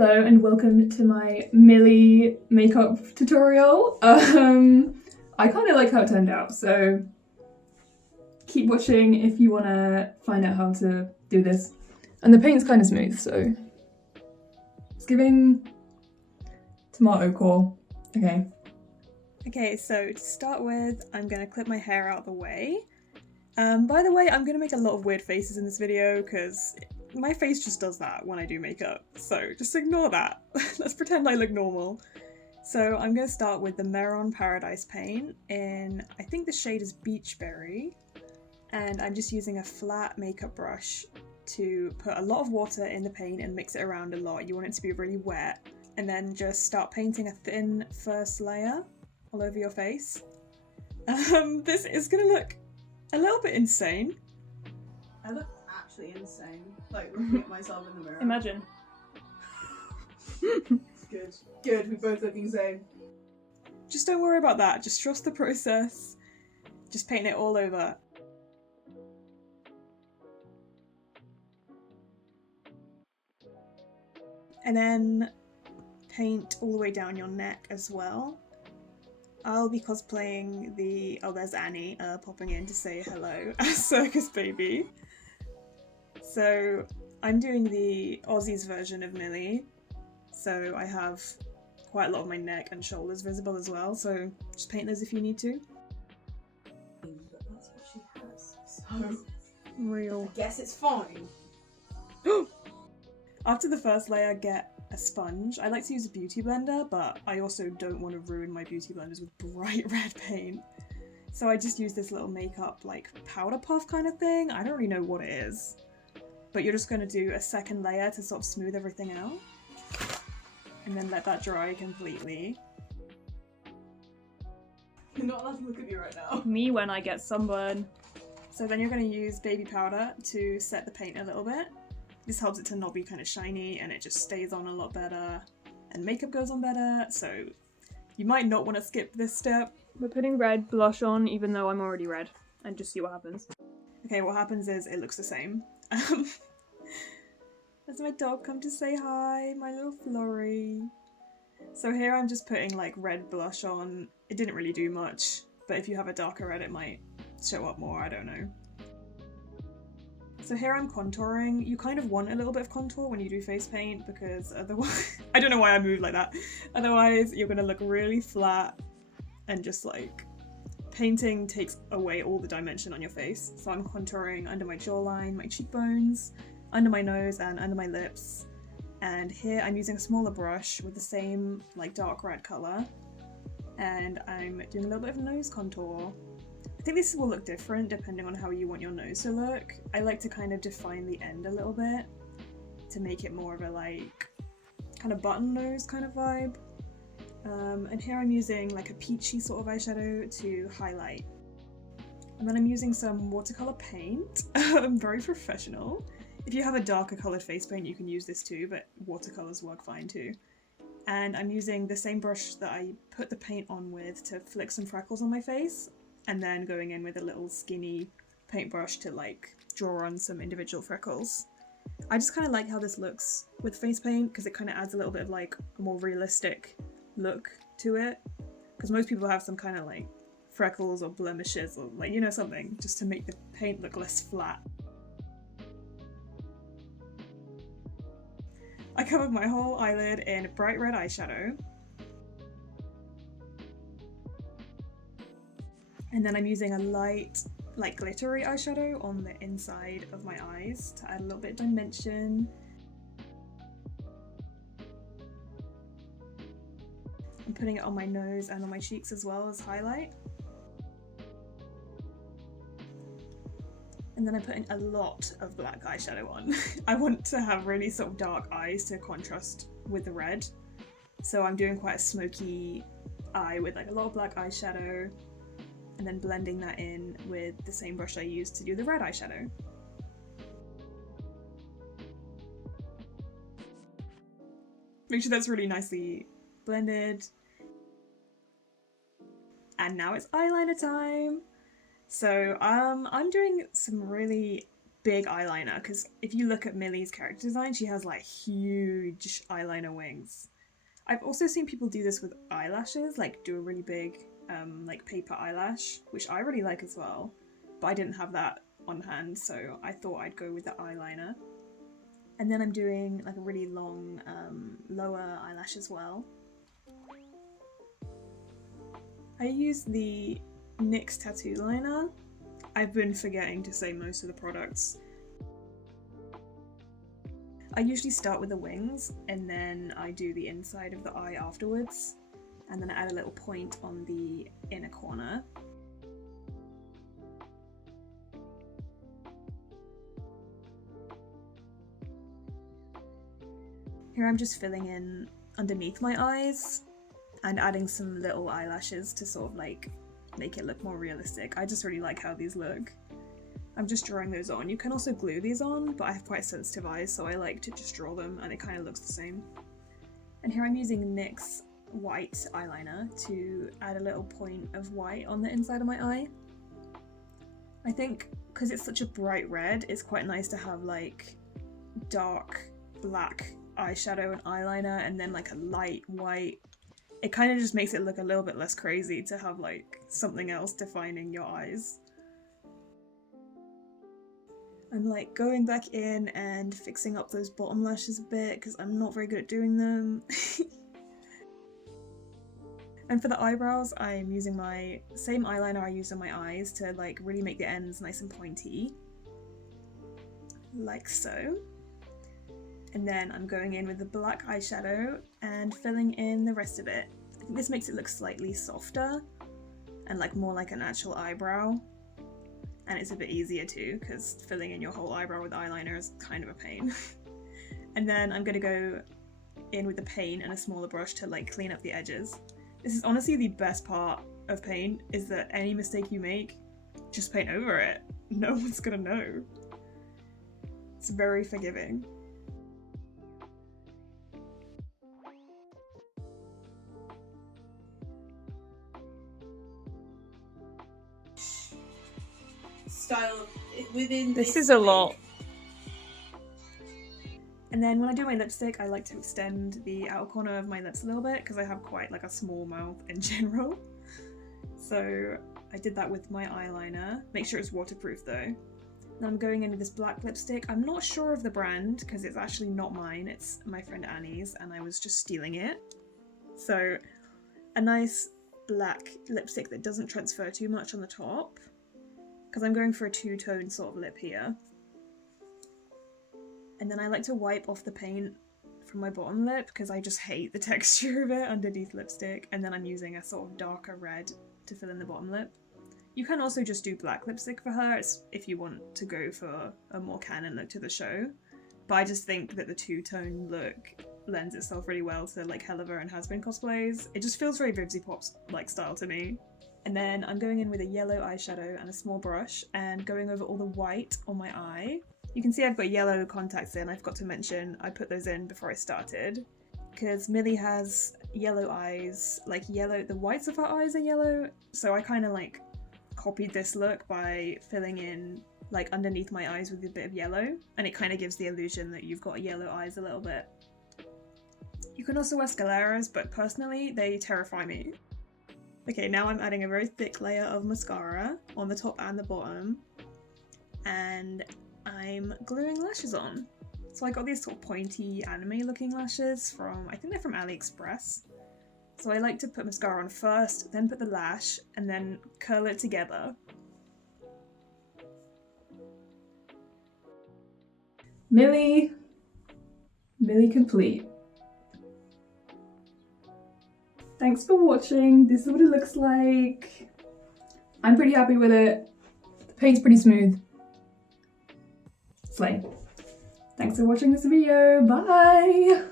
Hello and welcome to my Millie makeup tutorial. I kind of like how it turned out, so keep watching if you want to find out how to do this. And the paint's kind of smooth, so it's giving tomato core. Okay, so to start with, I'm going to clip my hair out of the way. By the way, I'm going to make a lot of weird faces in this video because my face just does that when I do makeup, so just ignore that. Let's pretend I look normal. So I'm going to start with the Meron Paradise paint in, I think the shade is Beachberry, and I'm just using a flat makeup brush to put a lot of water in the paint and mix it around a lot. You want it to be really wet, and then just start painting a thin first layer all over your face. This is going to look a little bit insane. I look actually insane, like looking at myself in the mirror. Imagine. Good, we both look insane. Just don't worry about that, just trust the process. Just paint it all over. And then paint all the way down your neck as well. I'll be cosplaying the, oh there's Annie popping in to say hello as Circus Baby. So I'm doing the Aussies version of Millie, so I have quite a lot of my neck and shoulders visible as well, so just paint those if you need to. But that's what she has, so Real. I guess it's fine. After the first layer, get a sponge. I like to use a beauty blender, but I also don't want to ruin my beauty blenders with bright red paint. So I just use this little makeup like powder puff kind of thing. I don't really know what it is. But you're just going to do a second layer to sort of smooth everything out. And then let that dry completely. You're not allowed to look at me right now. Me when I get sunburn. So then you're going to use baby powder to set the paint a little bit. This helps it to not be kind of shiny and it just stays on a lot better. And makeup goes on better, so you might not want to skip this step. We're putting red blush on even though I'm already red, and just see what happens. Okay, what happens is it looks the same. There's my dog come to say hi, my little Florrie. So here I'm just putting like red blush on. It didn't really do much, but if you have a darker red it might show up more, I don't know. So here I'm contouring. You kind of want a little bit of contour when you do face paint because otherwise, I don't know why I moved like that. Otherwise you're gonna look really flat and just like painting takes away all the dimension on your face. So I'm contouring under my jawline, my cheekbones, under my nose and under my lips. And here I'm using a smaller brush with the same like dark red colour. And I'm doing a little bit of nose contour. I think this will look different depending on how you want your nose to look. I like to kind of define the end a little bit to make it more of a like kind of button nose kind of vibe. And here I'm using like a peachy sort of eyeshadow to highlight. And then I'm using some watercolour paint. I'm very professional. If you have a darker coloured face paint you can use this too, but watercolours work fine too. And I'm using the same brush that I put the paint on with to flick some freckles on my face, and then going in with a little skinny paintbrush to like draw on some individual freckles. I just kind of like how this looks with face paint because it kind of adds a little bit of like a more realistic look to it, because most people have some kind of like freckles or blemishes or like, you know, something just to make the paint look less flat. I covered my whole eyelid in bright red eyeshadow. And then I'm using a light, like glittery eyeshadow on the inside of my eyes to add a little bit of dimension. I'm putting it on my nose and on my cheeks as well as highlight. And then I'm putting a lot of black eyeshadow on. I want to have really sort of dark eyes to contrast with the red. So I'm doing quite a smoky eye with like a lot of black eyeshadow, and then blending that in with the same brush I used to do the red eyeshadow. Make sure that's really nicely blended. And now it's eyeliner time! So I'm doing some really big eyeliner, because if you look at Millie's character design, she has like huge eyeliner wings. I've also seen people do this with eyelashes, like do a really big like paper eyelash, which I really like as well, but I didn't have that on hand, so I thought I'd go with the eyeliner. And then I'm doing like a really long lower eyelash as well. I use the NYX tattoo liner. I've been forgetting to say most of the products. I usually start with the wings and then I do the inside of the eye afterwards, and then I add a little point on the inner corner. Here I'm just filling in underneath my eyes and adding some little eyelashes to sort of like make it look more realistic. I just really like how these look. I'm just drawing those on. You can also glue these on, but I have quite sensitive eyes, so I like to just draw them and it kind of looks the same. And here I'm using NYX white eyeliner to add a little point of white on the inside of my eye. I think because it's such a bright red, it's quite nice to have like dark black eyeshadow and eyeliner and then like a light white. It kind of just makes it look a little bit less crazy to have like something else defining your eyes. I'm like going back in and fixing up those bottom lashes a bit because I'm not very good at doing them. And for the eyebrows, I'm using my same eyeliner I used on my eyes to like really make the ends nice and pointy. Like so. And then I'm going in with the black eyeshadow and filling in the rest of it. I think this makes it look slightly softer and like more like an actual eyebrow. And it's a bit easier too, because filling in your whole eyebrow with eyeliner is kind of a pain. And then I'm gonna go in with the paint and a smaller brush to like clean up the edges. This is honestly the best part of paint, is that any mistake you make, just paint over it. No one's gonna know. It's very forgiving. Style within This is a lot. And then when I do my lipstick, I like to extend the outer corner of my lips a little bit because I have quite like a small mouth in general. So I did that with my eyeliner. Make sure it's waterproof though. Now I'm going in with this black lipstick. I'm not sure of the brand because it's actually not mine. It's my friend Annie's and I was just stealing it. So a nice black lipstick that doesn't transfer too much on the top, because I'm going for a two-tone sort of lip here. And then I like to wipe off the paint from my bottom lip because I just hate the texture of it underneath lipstick, and then I'm using a sort of darker red to fill in the bottom lip. You can also just do black lipstick for her if you want to go for a more canon look to the show, but I just think that the two-tone look lends itself really well to like HELLUVA and has-been cosplays. It just feels very Vivzy Pop's like style to me. And then I'm going in with a yellow eyeshadow and a small brush and going over all the white on my eye. You can see I've got yellow contacts in. I forgot to mention I put those in before I started because Millie has yellow eyes, like yellow, the whites of her eyes are yellow. So I kind of like copied this look by filling in like underneath my eyes with a bit of yellow, and it kind of gives the illusion that you've got yellow eyes a little bit. You can also wear scaleras, but personally they terrify me. Okay, now I'm adding a very thick layer of mascara on the top and the bottom, and I'm gluing lashes on. So I got these sort of pointy anime looking lashes from, I think they're from AliExpress. So I like to put mascara on first, then put the lash, and then curl it together. Millie complete. Thanks for watching. This is what it looks like. I'm pretty happy with it. The paint's pretty smooth. Slay. Thanks for watching this video. Bye!